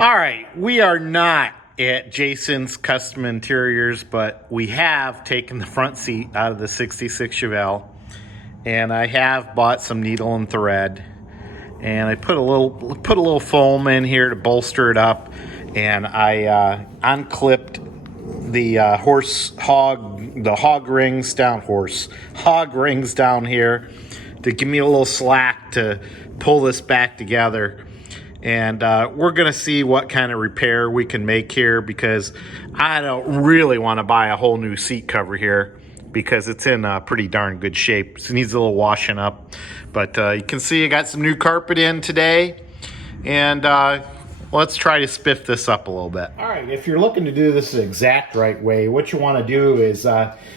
All right, we are not at Jason's Custom Interiors, but we have taken the front seat out of the 66 Chevelle, and I have bought some needle and thread, and I put a little foam in here to bolster it up, and I unclipped the hog rings down here to give me a little slack to pull this back together. And we're going to see what kind of repair we can make here, because I don't really want to buy a whole new seat cover here because it's in pretty darn good shape. It needs a little washing up. But you can see I got some new carpet in today. And let's try to spiff this up a little bit. All right, if you're looking to do this the exact right way, what you want to do is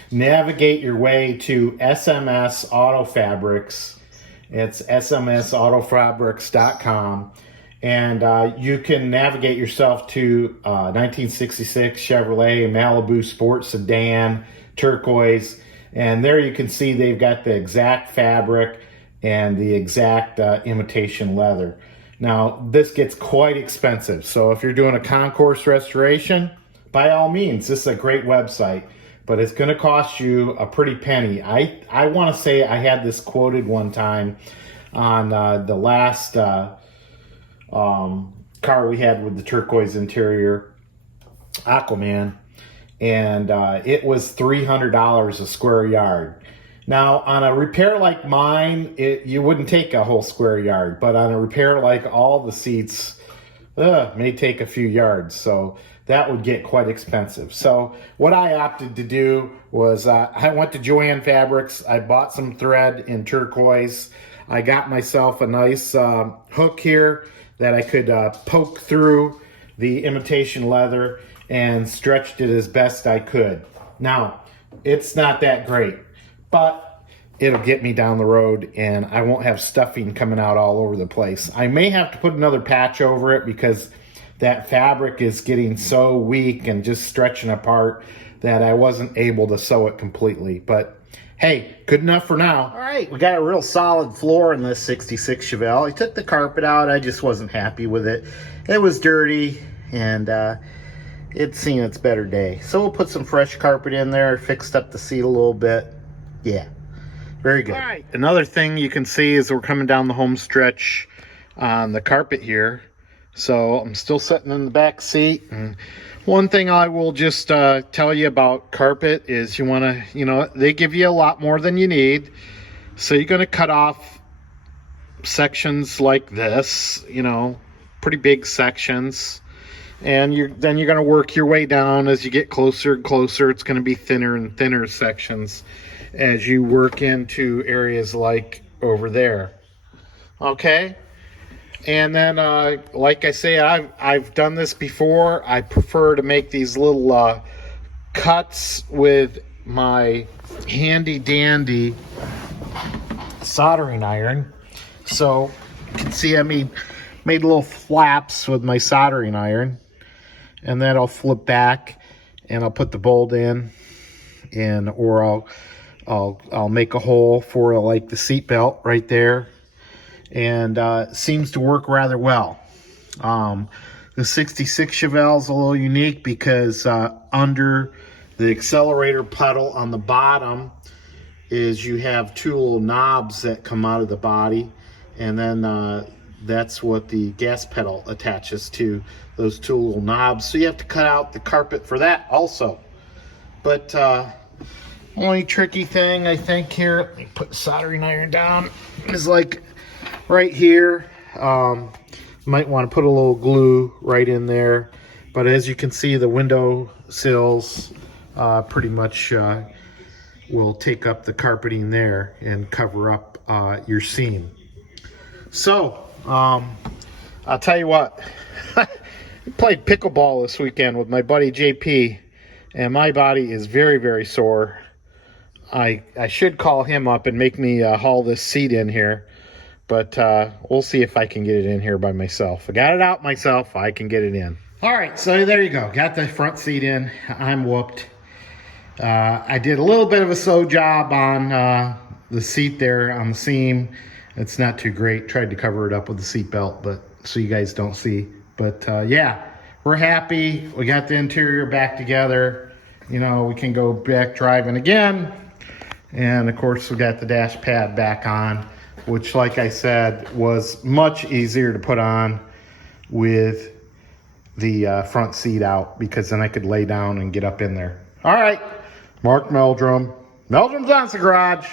navigate your way to SMS Auto Fabrics. It's smsautofabrics.com. And you can navigate yourself to 1966 Chevrolet Malibu Sport Sedan, turquoise. And there you can see they've got the exact fabric and the exact imitation leather. Now, this gets quite expensive. So if you're doing a concourse restoration, by all means, this is a great website. But it's going to cost you a pretty penny. I want to say I had this quoted one time on the last... car we had with the turquoise interior, Aquaman, and it was $300 a square yard. Now, on a repair like mine, you wouldn't take a whole square yard, but on a repair like all the seats, may take a few yards, so that would get quite expensive. So what I opted to do was I went to Joann Fabrics. I bought some thread in turquoise. I got myself a nice hook here that I could poke through the imitation leather and stretched it as best I could. Now, it's not that great, but it'll get me down the road and I won't have stuffing coming out all over the place. I may have to put another patch over it because that fabric is getting so weak and just stretching apart that I wasn't able to sew it completely. But hey, good enough for now. All right, we got a real solid floor in this 66 Chevelle. I took the carpet out. I just wasn't happy with it. It was dirty, and it's seen its better day. So we'll put some fresh carpet in there, fixed up the seat a little bit. Yeah, very good. All right, another thing you can see is we're coming down the home stretch on the carpet here. So I'm still sitting in the back seat, and one thing I will just tell you about carpet is you want to, they give you a lot more than you need. So you're going to cut off sections like this, pretty big sections. And then you're going to work your way down as you get closer and closer. It's going to be thinner and thinner sections as you work into areas like over there. Okay? And then, like I say, I've done this before. I prefer to make these little cuts with my handy dandy soldering iron. So you can see I made little flaps with my soldering iron, and then I'll flip back and I'll put the bolt in, or I'll make a hole for like the seat belt right there. And seems to work rather well. The 66 Chevelle is a little unique because under the accelerator pedal on the bottom is you have two little knobs that come out of the body, and then that's what the gas pedal attaches to, those two little knobs. So you have to cut out the carpet for that also. But only tricky thing I think here, let me put the soldering iron down, is like right here. Might want to put a little glue right in there, but as you can see, the window sills pretty much will take up the carpeting there and cover up your seam. So I'll tell you what, I played pickleball this weekend with my buddy JP, and my body is very, very sore. I should call him up and make me haul this seat in here. But we'll see if I can get it in here by myself. I got it out myself. I can get it in. All right, so there you go. Got the front seat in. I'm whooped. I did a little bit of a sew job on the seat there on the seam. It's not too great. Tried to cover it up with the seat belt, but so you guys don't see But yeah, we're happy. We got the interior back together. You know, we can go back driving again. And of course, we got the dash pad back on, which, like I said, was much easier to put on with the front seat out, because then I could lay down and get up in there. All right, Mark Meldrum. Meldrum's On's the Garage.